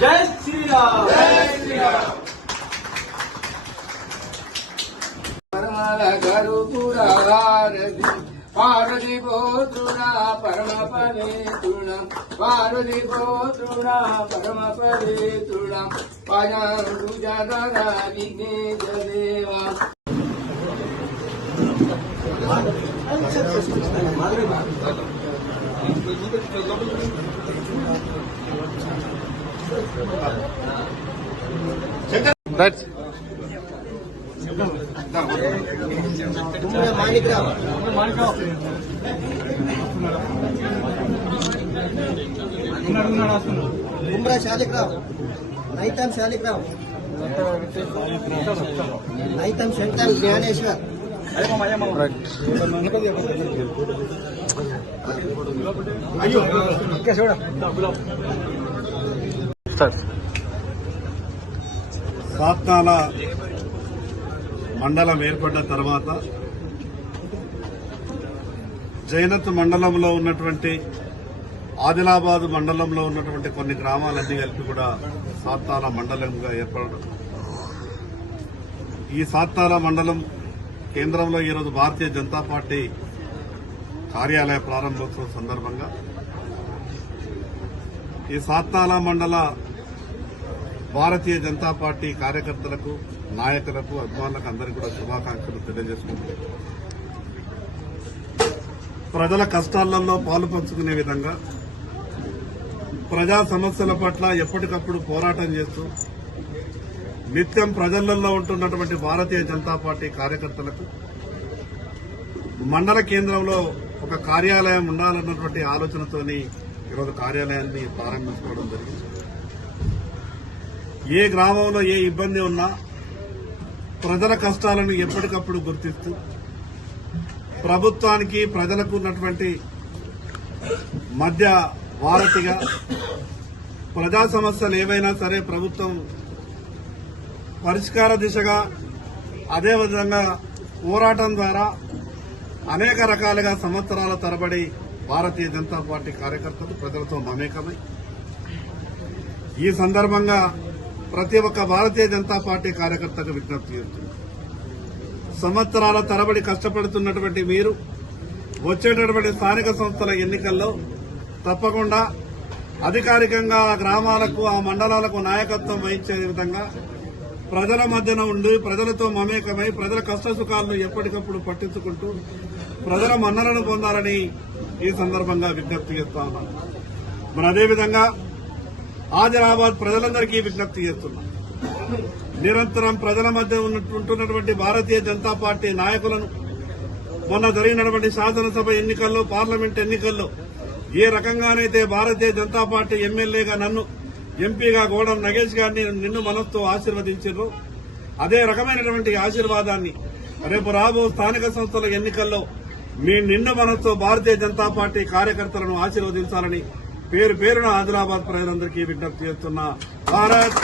జై శ్రీరామ్ పరమల గరుపురారది పార్వతి పోతృణ పరమ పవిత్రుణ పార్వతి పోతృణ పరమ పవిత్రుణ పజాంగు విఘ్నేశ దేవా దట్స్ మాణిక్రావు మాణిక్రావు బుమ్రా శాలిక్రావు నైతం శాలిక్రావు నైతం శంకర్ జ్ఞానేశ్వర్. అయ్యో సార్ సాత్నాల మండలం ఏర్పడ్డ తర్వాత జైనత్ మండలంలో ఉన్నటువంటి ఆదిలాబాద్ మండలంలో ఉన్నటువంటి కొన్ని గ్రామాలన్నీ కలిపి కూడా సాత్తాల మండలంగా ఏర్పడడం. ఈ సాత్తాల మండలం కేంద్రంలో ఈరోజు భారతీయ జనతా పార్టీ కార్యాలయ ప్రారంభోత్సవం సందర్భంగా ఈ సాత్తాల మండల భారతీయ జనతా పార్టీ కార్యకర్తలకు నాయకులకు అభిమానులకు అందరికీ కూడా శుభాకాంక్షలు తెలియజేసుకుంటున్నాం. ప్రజల కష్టాలలో పాలు పంచుకునే విధంగా ప్రజా సమస్యల పట్ల ఎప్పటికప్పుడు పోరాటం చేస్తూ నిత్యం ప్రజలలో ఉంటున్నటువంటి భారతీయ జనతా పార్టీ కార్యకర్తలకు మండల కేంద్రంలో ఒక కార్యాలయం ఉండాలన్నటువంటి ఆలోచనతోని ఈరోజు కార్యాలయాన్ని ప్రారంభించుకోవడం జరిగింది. ఏ గ్రామంలో ఏ ఇబ్బంది ఉన్నా ప్రజల కష్టాలను ఎప్పటికప్పుడు గుర్తిస్తూ ప్రభుత్వానికి ప్రజలకు ఉన్నటువంటి మధ్య వారతిగా ప్రజా సమస్యలు ఏవైనా సరే ప్రభుత్వం పరిష్కార దిశగా అదేవిధంగా పోరాటం ద్వారా అనేక రకాలుగా సంవత్సరాల తరబడి భారతీయ జనతా పార్టీ కార్యకర్తలు ప్రజలతో మమేకమై ఈ సందర్భంగా ప్రతి ఒక్క భారతీయ జనతా పార్టీ కార్యకర్తకు విజ్ఞప్తి చేస్తుంది. సంవత్సరాల తరబడి కష్టపడుతున్నటువంటి మీరు వచ్చేటటువంటి స్థానిక సంస్థల ఎన్నికల్లో తప్పకుండా అధికారికంగా ఆ గ్రామాలకు ఆ మండలాలకు నాయకత్వం వహించే విధంగా ప్రజల మధ్యన ఉండి ప్రజలతో మమేకమై ప్రజల కష్టసుఖాలను ఎప్పటికప్పుడు పట్టించుకుంటూ ప్రజల మన్నలను పొందాలని ఈ సందర్భంగా విజ్ఞప్తి చేస్తా ఉన్నాను. మరి అదేవిధంగా ఆదిలాబాద్ ప్రజలందరికీ విజ్ఞప్తి చేస్తున్నా. నిరంతరం ప్రజల మధ్య ఉంటున్నటువంటి భారతీయ జనతా పార్టీ నాయకులను మొన్న జరిగినటువంటి శాసనసభ ఎన్నికల్లో పార్లమెంట్ ఎన్నికల్లో ఏ రకంగానైతే భారతీయ జనతా పార్టీ ఎమ్మెల్యేగా నన్ను ఎంపీగా గోడం నగేష్ గారిని నిన్ను మనస్తో ఆశీర్వదించారు అదే రకమైనటువంటి ఆశీర్వాదాన్ని రేపు రాబో స్థానిక సంస్థల ఎన్నికల్లో మీ నిన్ను మనస్తో భారతీయ జనతా పార్టీ కార్యకర్తలను ఆశీర్వదించాలని పేరు పేరున ఆదిలాబాద్ ప్రజలందరికీ విజ్ఞప్తి చేస్తున్నా భారత్